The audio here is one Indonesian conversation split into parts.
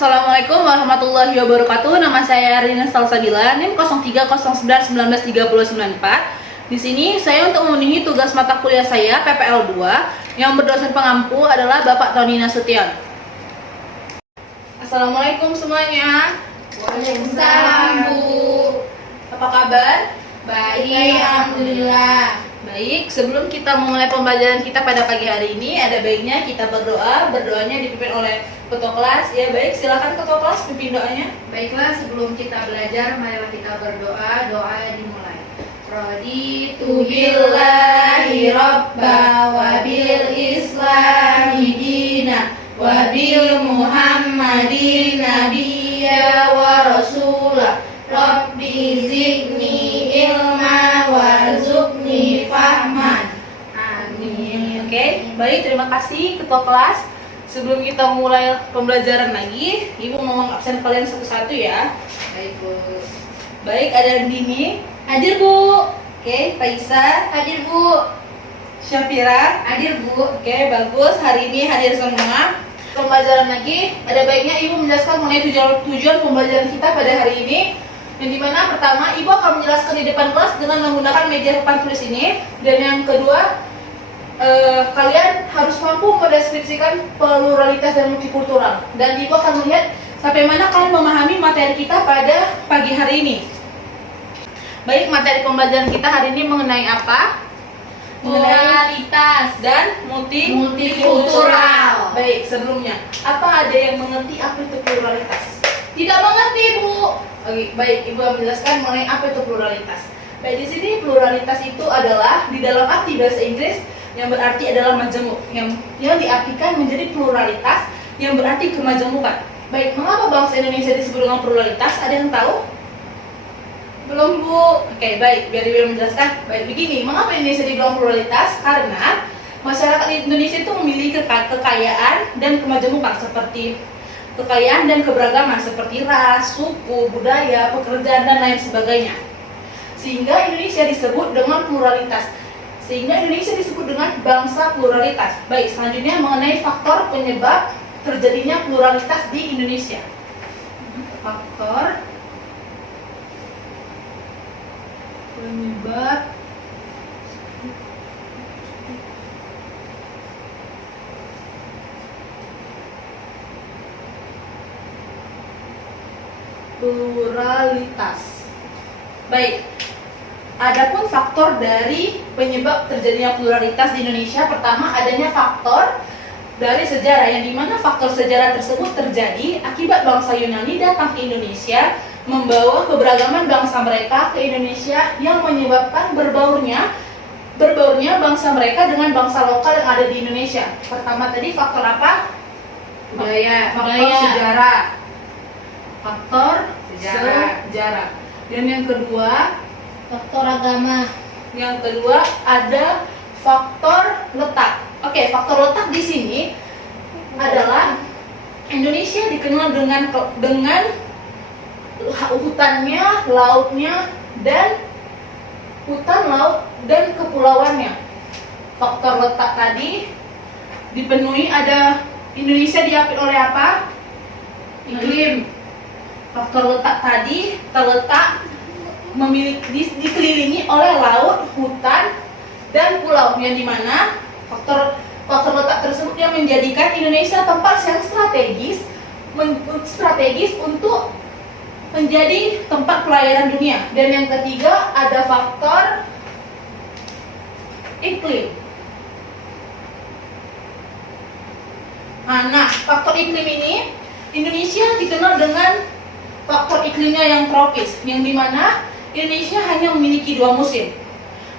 Assalamualaikum warahmatullahi wabarakatuh. Nama saya Rina Salsabila, NIM 0309193094. Di sini saya untuk memenuhi tugas mata kuliah saya PPL 2 yang berdosen pengampu adalah Bapak Tony Nasution. Assalamualaikum semuanya. Waalaikumsalam, Bu. Apa kabar? Baik, alhamdulillah. Baik, sebelum kita memulai pembelajaran kita pada pagi hari ini, ada baiknya kita berdoa. Berdoanya dipimpin oleh ketua kelas. Ya baik, silakan ketua kelas pimpin doanya. Baiklah, sebelum kita belajar, marilah kita berdoa. Doa dimulai. Raditu billahi rabba wa bil islami dina wa bil muhammadin nabiyya wa rasulah. Rabbi zidni ilma warzuqni fahman. Amin. Oke, baik, terima kasih ketua kelas. Sebelum kita mulai pembelajaran lagi, Ibu mau absen kalian satu-satu ya. Baik, Bu. Baik, ada Dini. Hadir, Bu. Oke, Faisa. Hadir, Bu. Syafira. Hadir, Bu. Oke, bagus. Hari ini hadir semua. Pembelajaran lagi, ada baiknya Ibu menjelaskan mengenai tujuan pembelajaran kita pada hari ini. Yang dimana pertama, Ibu akan menjelaskan di depan kelas dengan menggunakan media papan tulis ini. Dan yang kedua, kalian harus mampu mendeskripsikan pluralitas dan multikultural. Dan Ibu akan melihat sampai mana kalian memahami materi kita pada pagi hari ini. Baik, materi pembelajaran kita hari ini mengenai apa? Pluralitas Dan multikultural. Baik, sebelumnya, apa ada yang mengerti apa itu pluralitas? Tidak mengerti, Bu. Oke, baik, Ibu menjelaskan mengenai apa itu pluralitas. Baik, di sini pluralitas itu adalah di dalam arti bahasa Inggris yang berarti adalah majemuk, yang diartikan menjadi pluralitas yang berarti kemajemukan. Baik, mengapa bangsa Indonesia disebut dengan pluralitas? Ada yang tahu? Belum, Bu. Oke, baik, biar Ibu menjelaskan. Baik, begini, mengapa Indonesia dibilang pluralitas? Karena masyarakat Indonesia itu memiliki kekayaan dan kemajemukan seperti kekayaan dan keberagaman seperti ras, suku, budaya, pekerjaan, dan lain sebagainya. Sehingga Indonesia disebut dengan pluralitas. Sehingga Indonesia disebut dengan bangsa pluralitas. Baik, selanjutnya mengenai faktor penyebab terjadinya pluralitas di Indonesia. Faktor penyebab pluralitas. Baik, adapun faktor dari penyebab terjadinya pluralitas di Indonesia, pertama adanya faktor dari sejarah, yang dimana faktor sejarah tersebut terjadi akibat bangsa Yunani datang ke Indonesia, membawa keberagaman bangsa mereka ke Indonesia yang menyebabkan berbaurnya bangsa mereka dengan bangsa lokal yang ada di Indonesia. Pertama tadi faktor apa? Faktor sejarah. Faktor sejarah. Dan yang kedua, Faktor agama. Yang kedua ada faktor letak. Oke, faktor letak di sini adalah Indonesia dikenal dengan hutannya, lautnya, dan hutan, laut, dan kepulauannya. Faktor letak tadi dipenuhi, ada Indonesia diapit oleh apa? Iklim. Faktor letak tadi terletak dikelilingi oleh laut, hutan, dan pulau, yang dimana faktor letak tersebut yang menjadikan Indonesia tempat yang strategis untuk menjadi tempat pelayaran dunia. Dan yang ketiga ada faktor iklim. Nah, faktor iklim ini Indonesia dikenal dengan faktor iklimnya yang tropis, yang dimana Indonesia hanya memiliki dua musim,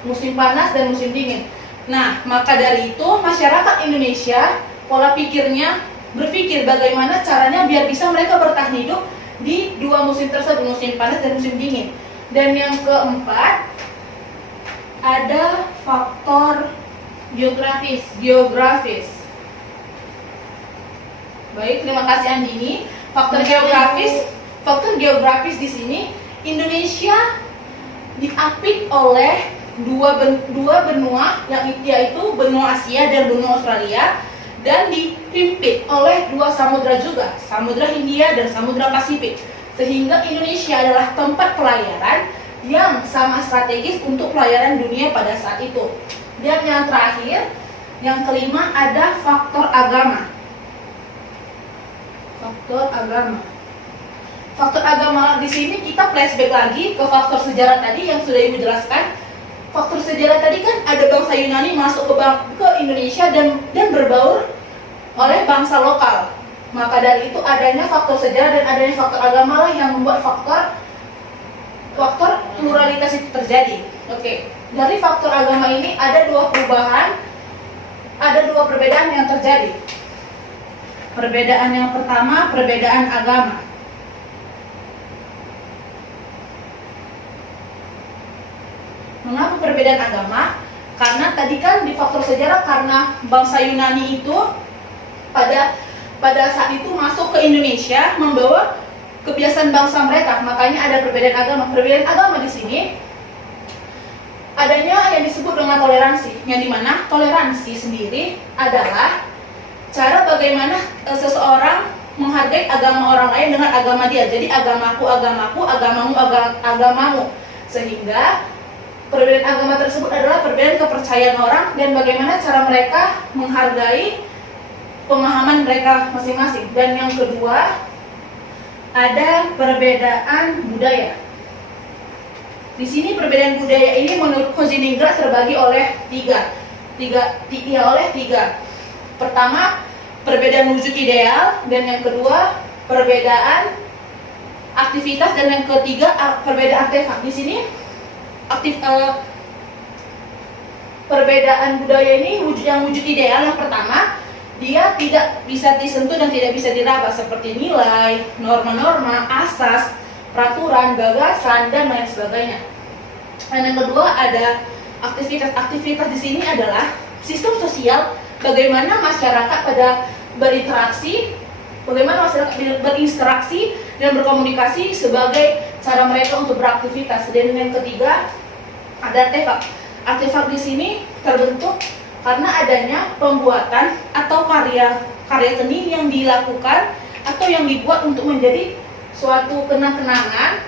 musim panas dan musim dingin. Nah, maka dari itu masyarakat Indonesia pola pikirnya berpikir bagaimana caranya biar bisa mereka bertahan hidup di dua musim tersebut, musim panas dan musim dingin. Dan yang keempat ada faktor geografis. Baik, terima kasih Andini. Faktor geografis di sini Indonesia diapit oleh dua benua, yaitu benua Asia dan benua Australia. dan dihimpit oleh dua samudra juga, Samudra Hindia dan Samudra Pasifik. Sehingga Indonesia adalah tempat pelayaran yang sangat strategis untuk pelayaran dunia pada saat itu. Dan yang terakhir, yang kelima ada faktor agama. Faktor agama. Faktor agama di sini kita flashback lagi ke faktor sejarah tadi yang sudah Ibu jelaskan. Faktor sejarah tadi kan ada bangsa Yunani masuk ke Indonesia dan berbaur oleh bangsa lokal. Maka dari itu adanya faktor sejarah dan adanya faktor agama lah yang membuat faktor pluralitas itu terjadi. Oke, dari faktor agama ini ada dua perubahan, ada dua perbedaan yang terjadi. Perbedaan yang pertama, perbedaan agama. Mengapa perbedaan agama? Karena tadi kan di faktor sejarah, karena bangsa Yunani itu pada saat itu masuk ke Indonesia membawa kebiasaan bangsa mereka, makanya ada perbedaan agama. Perbedaan agama di sini adanya yang disebut dengan toleransi, yang dimana toleransi sendiri adalah cara bagaimana seseorang menghargai agama orang lain dengan agama dia. Jadi agamaku agamaku, agamamu agamamu. Sehingga perbedaan agama tersebut adalah perbedaan kepercayaan orang dan bagaimana cara mereka menghargai pemahaman mereka masing-masing. Dan yang kedua, ada perbedaan budaya. Di sini perbedaan budaya ini menurut Khuziningrat terbagi oleh tiga. Pertama, perbedaan wujud ideal, dan yang kedua, perbedaan aktivitas, dan yang ketiga, perbedaan artefak. Di sini perbedaan budaya ini wujud ideal yang pertama, dia tidak bisa disentuh dan tidak bisa diraba seperti nilai, norma-norma, asas, peraturan, gagasan, dan lain sebagainya. Dan yang kedua ada aktivitas. Aktivitas di sini adalah sistem sosial, bagaimana masyarakat pada berinteraksi, bagaimana masyarakat berinteraksi dan berkomunikasi sebagai cara mereka untuk beraktivitas. Dan yang ketiga ada artefak. Artefak di sini terbentuk karena adanya pembuatan atau karya seni yang dilakukan atau yang dibuat untuk menjadi suatu kenang-kenangan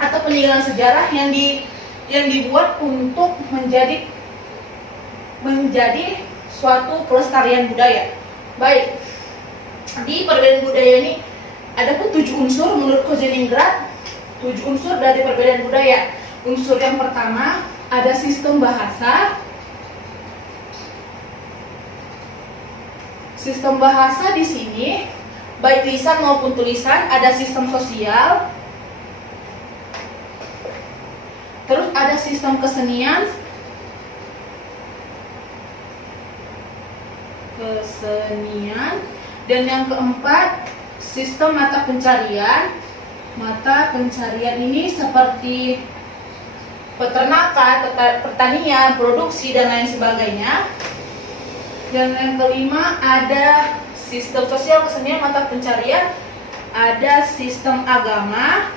atau peninggalan sejarah yang dibuat untuk menjadi suatu kelestarian budaya. Baik, di perbedaan budaya ini ada pun 7 unsur menurut Khuziningrat. 7 unsur dari perbedaan budaya. Unsur yang pertama ada sistem bahasa. Sistem bahasa di sini baik lisan maupun tulisan, ada sistem sosial. Terus ada sistem kesenian. Dan yang keempat, sistem mata pencarian. Mata pencarian ini seperti peternakan, pertanian, produksi, dan lain sebagainya. Dan yang kelima ada sistem sosial, kesenian, mata pencarian. Ada sistem agama.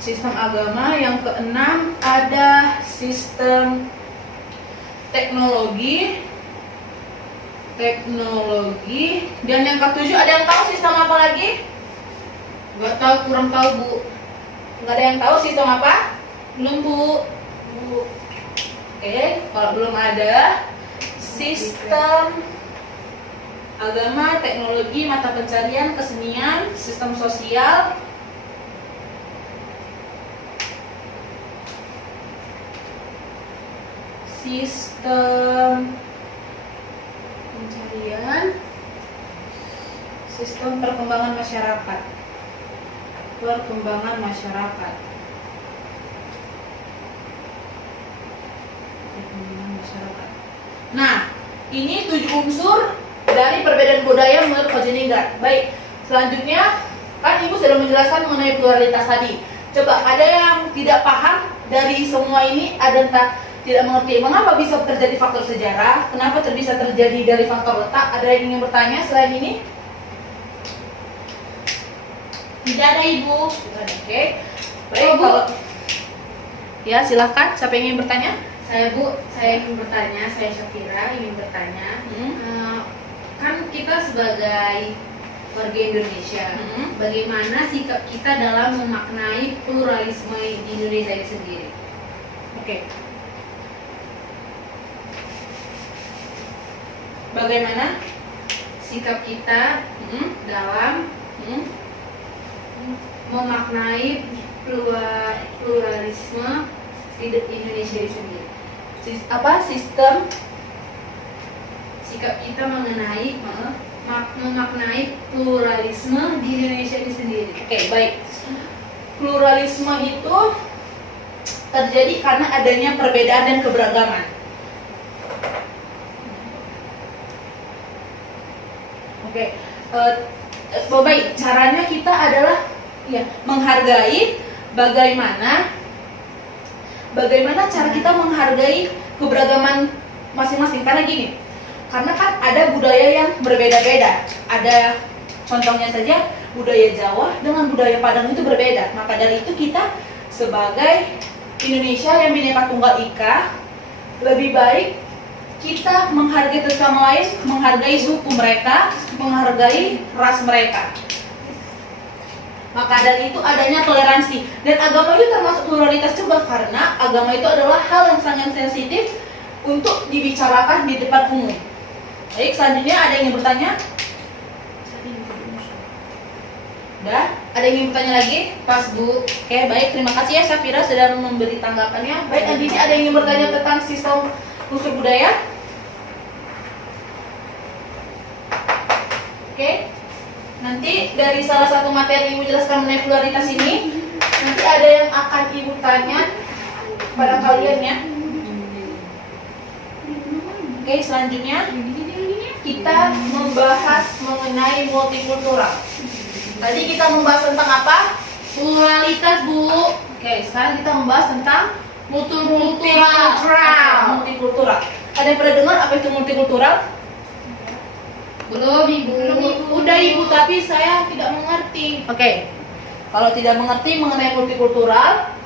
Sistem agama. Yang keenam ada sistem teknologi. Dan yang ketujuh, ada yang tahu sistem apa lagi? Gak tahu, kurang tahu Bu. Nggak ada yang tahu sistem apa? Belum Bu. Oke, kalau belum ada, sistem agama, teknologi, mata pencarian, kesenian, sistem sosial, sistem pencarian, sistem perkembangan masyarakat. Perkembangan masyarakat. Nah, ini 7 unsur dari perbedaan budaya menurut Khuziningrat. Baik, selanjutnya kan Ibu sudah menjelaskan mengenai pluralitas tadi. Coba ada yang tidak paham dari semua ini, ada entah tidak mengerti mengapa bisa terjadi faktor sejarah, kenapa bisa terjadi dari faktor letak. Ada yang ingin bertanya selain ini? Tidak ada Ibu. Oke. Baik, Oh, Bu. kalau ya silakan. Siapa yang ingin bertanya? Saya Bu, saya ingin bertanya, saya Syafira ingin bertanya. kita sebagai warga Indonesia, bagaimana sikap kita dalam memaknai pluralisme di Indonesia itu sendiri? Oke. Bagaimana? Sikap kita dalam memaknai pluralisme di Indonesia itu sendiri. Sistem Sikap kita mengenai memaknai pluralisme di Indonesia itu sendiri. Oke, baik. Pluralisme itu terjadi karena adanya perbedaan dan keberagaman. Oke, baik. Caranya kita adalah menghargai bagaimana cara kita menghargai keberagaman masing-masing. Karena gini, karena kan ada budaya yang berbeda-beda. Ada contohnya saja budaya Jawa dengan budaya Padang itu berbeda. Maka dari itu kita sebagai Indonesia yang Bhinneka Tunggal Ika, lebih baik kita menghargai sesama lain, menghargai suku mereka, menghargai ras mereka. Maka dari itu adanya toleransi. Dan agama itu termasuk pluralitas juga, karena agama itu adalah hal yang sangat sensitif untuk dibicarakan di depan umum. Baik, selanjutnya ada yang ingin bertanya? Udah? Ada yang ingin bertanya lagi? Pas, Bu. Oke, baik. Terima kasih ya Safira sudah memberi tanggapannya. Baik, nanti ada yang ingin bertanya tentang sistem unsur budaya? Oke. Nanti dari salah satu materi yang Ibu jelaskan mengenai pluralitas ini, nanti ada yang akan Ibu tanya pada kalian ya. Oke, selanjutnya kita membahas mengenai multikultural. Tadi kita membahas tentang apa? Pluralitas, Bu. Oke, sekarang kita membahas tentang Multikultural. multikultural. Ada yang pernah dengar apa itu multikultural? Belum, Ibu. Udah Ibu, tapi saya tidak mengerti. Oke. Kalau tidak mengerti mengenai multikultural,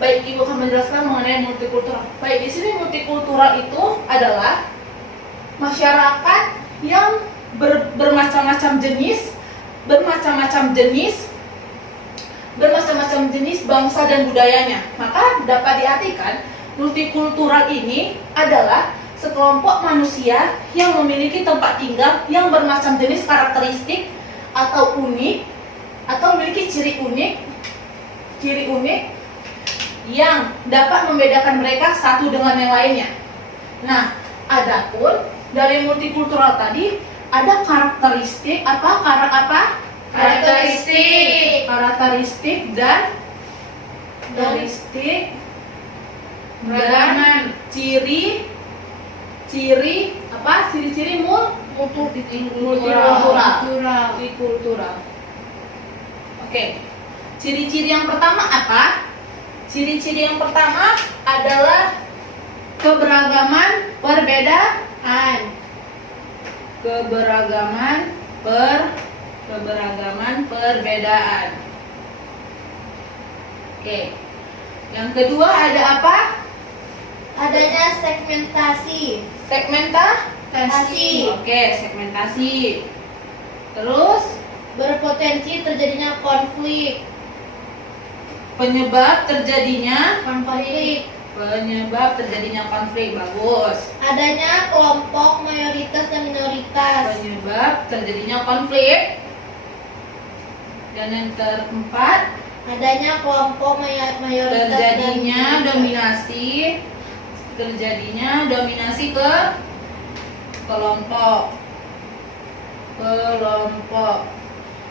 baik Ibu akan menjelaskan mengenai multikultural. Baik, di sini multikultural itu adalah masyarakat yang bermacam-macam jenis, bermacam-macam jenis bangsa dan budayanya. Maka dapat diartikan multikultural ini adalah sekelompok manusia yang memiliki tempat tinggal yang bermacam jenis karakteristik atau unik, atau memiliki ciri unik yang dapat membedakan mereka satu dengan yang lainnya. Nah, adapun dari multikultural tadi ada karakteristik dan Keragaman. ciri-ciri multikultural. Oke. Ciri-ciri yang pertama apa? Ciri-ciri yang pertama adalah keberagaman perbedaan. Keberagaman perbedaan. Oke. Yang kedua ada apa? Adanya segmentasi. Segmentasi. Oke, segmentasi. Terus Berpotensi terjadinya konflik. penyebab terjadinya Konflik. konflik. Bagus. Adanya kelompok mayoritas dan minoritas. Penyebab terjadinya konflik. Dan yang keempat, Adanya kelompok mayoritas terjadinya dan dominasi ke kelompok.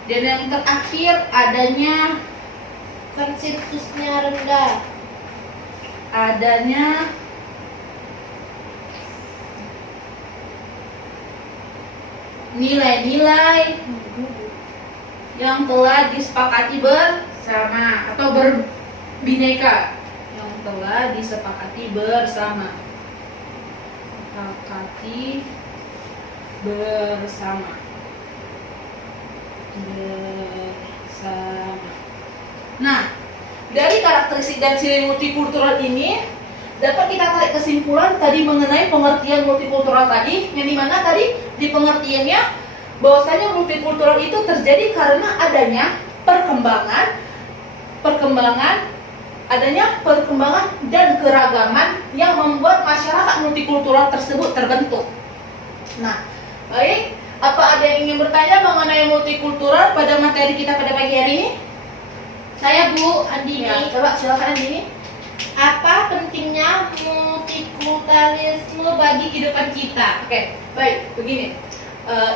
Dan yang terakhir adanya konsensusnya rendah. Nilai-nilai yang telah disepakati bersama atau berbineka, yang telah disepakati bersama. Nah, dari karakteristik dan ciri multikultural ini dapat kita tarik kesimpulan tadi mengenai pengertian multikultural tadi, yang dimana tadi di pengertiannya bahwasanya multikultural itu terjadi karena adanya perkembangan dan keragaman yang membuat masyarakat multikultural tersebut terbentuk. Nah, baik, apa ada yang ingin bertanya mengenai multikultural pada materi kita pada pagi hari ini? Saya Bu Andini. Ya, coba silakan Andini. Apa pentingnya multikulturalisme bagi kehidupan kita? Oke, baik, begini.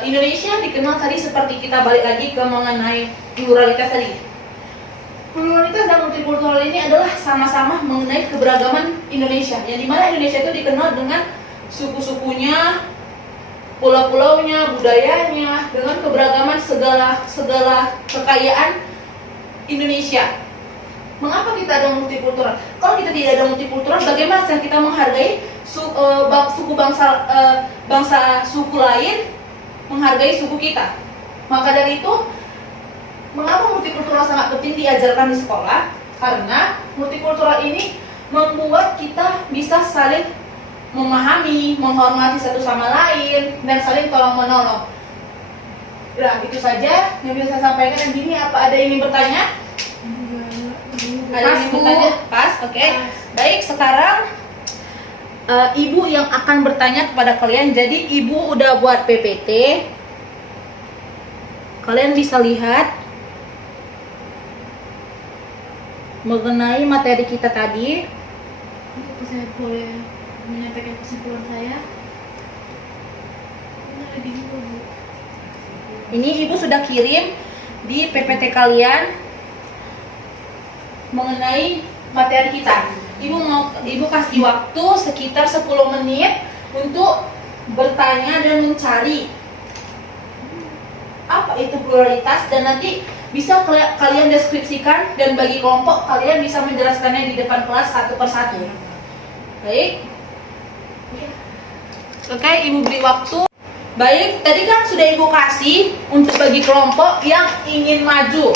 Indonesia dikenal tadi seperti kita balik lagi ke mengenai pluralitas tadi. Pluralitas dan multikultural ini adalah sama-sama mengenai keberagaman Indonesia. Yang dimana Indonesia itu dikenal dengan suku-sukunya, pulau-pulaunya, budayanya, dengan keberagaman segala kekayaan Indonesia. Mengapa kita ada multikultural? Kalau kita tidak ada multikultural, bagaimana kita menghargai suku suku lain menghargai suku kita? Maka dari itu, mengapa multikultural sangat penting diajarkan di sekolah? Karena multikultural ini membuat kita bisa saling memahami, menghormati satu sama lain, dan saling tolong menolong. Nah, itu saja yang bisa saya sampaikan. Dan gini, apa ada yang ingin bertanya? Ada yang ingin bertanya? Pas, oke. Baik, sekarang Ibu yang akan bertanya kepada kalian. Jadi Ibu udah buat PPT. Kalian bisa lihat mengenai materi kita tadi. Saya boleh menyampaikan kesimpulan saya? Ini Ibu sudah kirim di PPT kalian mengenai materi kita. Ibu kasih waktu sekitar 10 menit untuk bertanya dan mencari apa itu pluralitas, dan nanti bisa kalian deskripsikan, dan bagi kelompok kalian bisa menjelaskannya di depan kelas satu persatu. Baik. Oke, Ibu beri waktu. Baik, tadi kan sudah Ibu kasih untuk bagi kelompok yang ingin maju.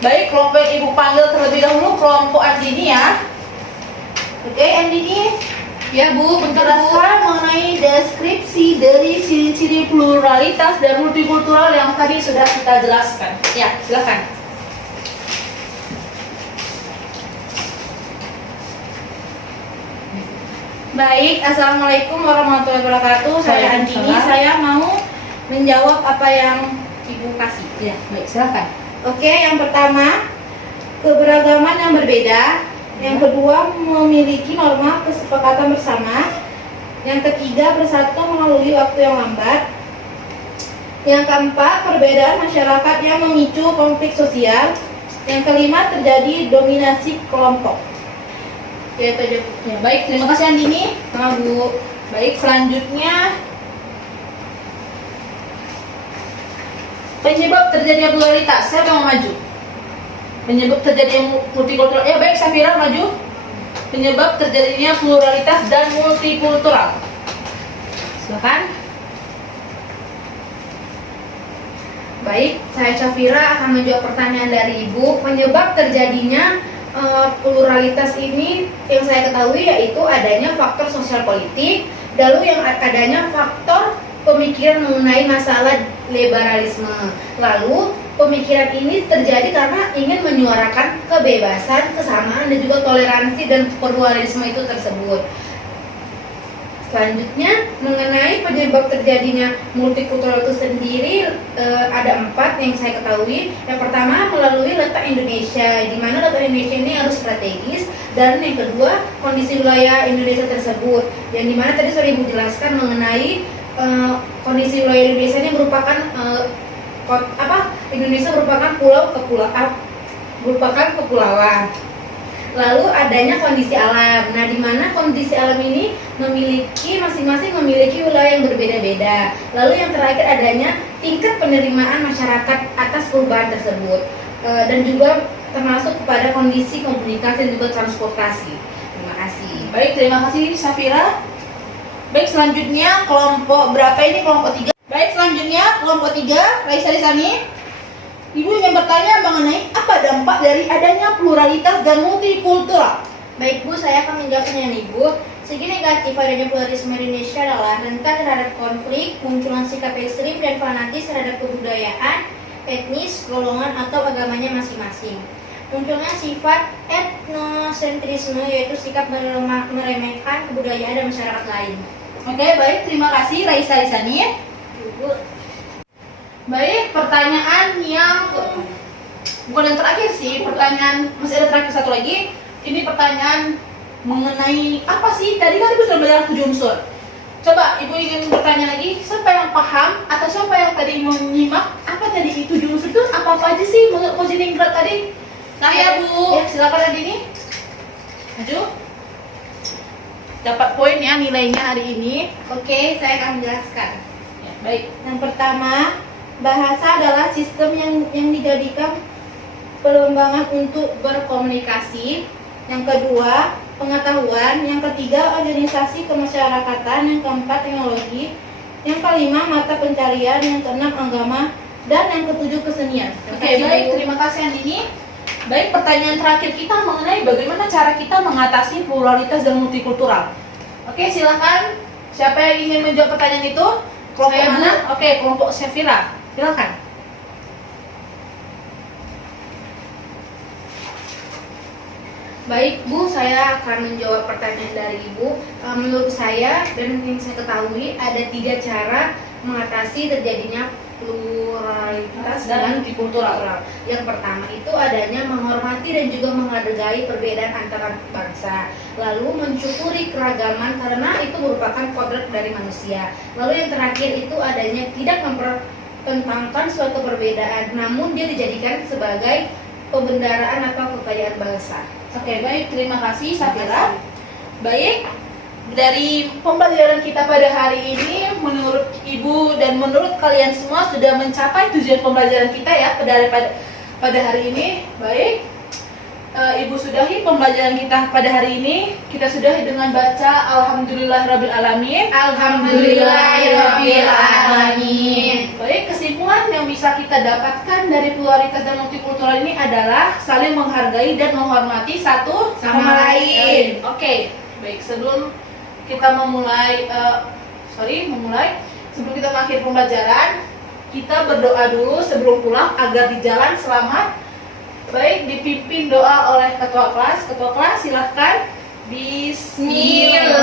Baik, kelompok yang Ibu panggil terlebih dahulu kelompok Andini ya. Oke, Andini. Ya Bu, bentar Bu. Menjelaskan mengenai deskripsi dari ciri-ciri pluralitas dan multikultural yang tadi sudah kita jelaskan. Ya, silakan. Baik, Assalamualaikum warahmatullahi wabarakatuh. Saya Andini, saya mau menjawab apa yang Ibu kasih. Ya, baik, silakan. Oke, yang pertama, keberagaman yang berbeda. Yang kedua, memiliki norma kesepakatan bersama. Yang ketiga, bersatu melalui waktu yang lambat. Yang keempat, perbedaan masyarakat yang memicu konflik sosial. Yang kelima, terjadi dominasi kelompok. Ya, itu aja. Ya, baik, terima kasih Andini. Sama Bu. Baik, selanjutnya penyebab terjadinya pluralitas. Siapa yang mau maju? Penyebab terjadinya multikultural. Ya, baik, Safira maju. Penyebab terjadinya pluralitas dan multikultural. Silakan. Baik, saya Syafira akan menjawab pertanyaan dari Ibu. Penyebab terjadinya pluralitas ini yang saya ketahui yaitu adanya faktor sosial politik, lalu yang adanya faktor pemikiran mengenai masalah liberalisme. Lalu pemikiran ini terjadi karena ingin menyuarakan kebebasan, kesamaan, dan juga toleransi dan pluralisme itu tersebut. Selanjutnya, mengenai penyebab terjadinya multikultural itu sendiri ada 4 yang saya ketahui. Yang pertama, melalui letak Indonesia, di mana letak Indonesia ini harus strategis. Dan yang kedua, kondisi wilayah Indonesia tersebut, yang dimana tadi sudah Ibu jelaskan mengenai kondisi wilayah Indonesia ini merupakan Indonesia merupakan kepulauan. Lalu adanya kondisi alam. Nah, di mana kondisi alam ini masing-masing memiliki wilayah yang berbeda-beda. Lalu yang terakhir adanya tingkat penerimaan masyarakat atas perubahan tersebut, dan juga termasuk kepada kondisi komunikasi dan juga transportasi. Terima kasih. Baik, terima kasih Safira. Baik, selanjutnya kelompok berapa ini? Kelompok 3. Baik, selanjutnya kelompok 3, Raisa Risani. Ibu ingin bertanya mengenai apa dampak dari adanya pluralitas dan multikultural. Baik Bu, saya akan menjawab pertanyaan Ibu. Segi negatif adanya pluralisme di Indonesia adalah rentan terhadap konflik, munculan sikap ekstrim dan fanatis terhadap kebudayaan, etnis, golongan atau agamanya masing-masing. Munculnya sifat etnosentrisme, yaitu sikap meremehkan kebudayaan dan masyarakat lain. Oke, baik, terima kasih Raisa Isani. Bu, Baik, pertanyaan yang bukan yang terakhir sih, pertanyaan masih ada terakhir satu lagi. Ini pertanyaan mengenai apa sih? Tadi kan Ibu sudah belajar 7 unsur. Coba Ibu ingin bertanya lagi, siapa yang paham atau siapa yang tadi menyimak apa tadi 7 unsur itu apa aja sih menurut Moziningrat tadi? Nah ya Bu. Ya, silakan Adini. Maju. Dapat poin ya nilainya hari ini. Oke, saya akan menjelaskan. Ya, baik. Yang pertama, bahasa adalah sistem yang dijadikan pengembangan untuk berkomunikasi. Yang kedua, pengetahuan. Yang ketiga, organisasi kemasyarakatan. Yang keempat, teknologi. Yang kelima, mata pencarian. Yang keenam, agama. Dan yang ketujuh, kesenian. Oke, baik. Terima kasih Andini. Baik, pertanyaan terakhir kita mengenai bagaimana cara kita mengatasi pluralitas dan multikultural. Oke, silakan. Siapa yang ingin menjawab pertanyaan itu? Kelompok Saya, Bu. mana? Oke, kelompok Syafira. Silakan. Baik Bu, saya akan menjawab pertanyaan dari Ibu. Menurut saya dan yang saya ketahui ada 3 cara mengatasi terjadinya pluralitas dan multikultural. Yang pertama itu adanya menghormati dan juga menghargai perbedaan antara bangsa. Lalu mensyukuri keragaman karena itu merupakan kodrat dari manusia. Lalu yang terakhir itu adanya tidak mempertentangkan suatu perbedaan, namun dia dijadikan sebagai pembendaraan atau kekayaan bangsa. Oke, baik. Terima kasih Syafira. Baik. Dari pembelajaran kita pada hari ini, menurut Ibu dan menurut kalian semua sudah mencapai tujuan pembelajaran kita ya pada hari ini. Baik, Ibu sudahi pembelajaran kita pada hari ini. Kita sudahi dengan baca Alhamdulillahirabbil alamin. Alhamdulillahirabbil alamin. Baik, kesimpulan yang bisa kita dapatkan dari pluralitas dan multikultural ini adalah saling menghargai dan menghormati satu Sama lain. Oke, baik. Sebelum kita sebelum kita mengakhiri pembelajaran, kita berdoa dulu sebelum pulang agar di jalan selamat. Baik, dipimpin doa oleh ketua kelas. Ketua kelas silahkan. Bismillah.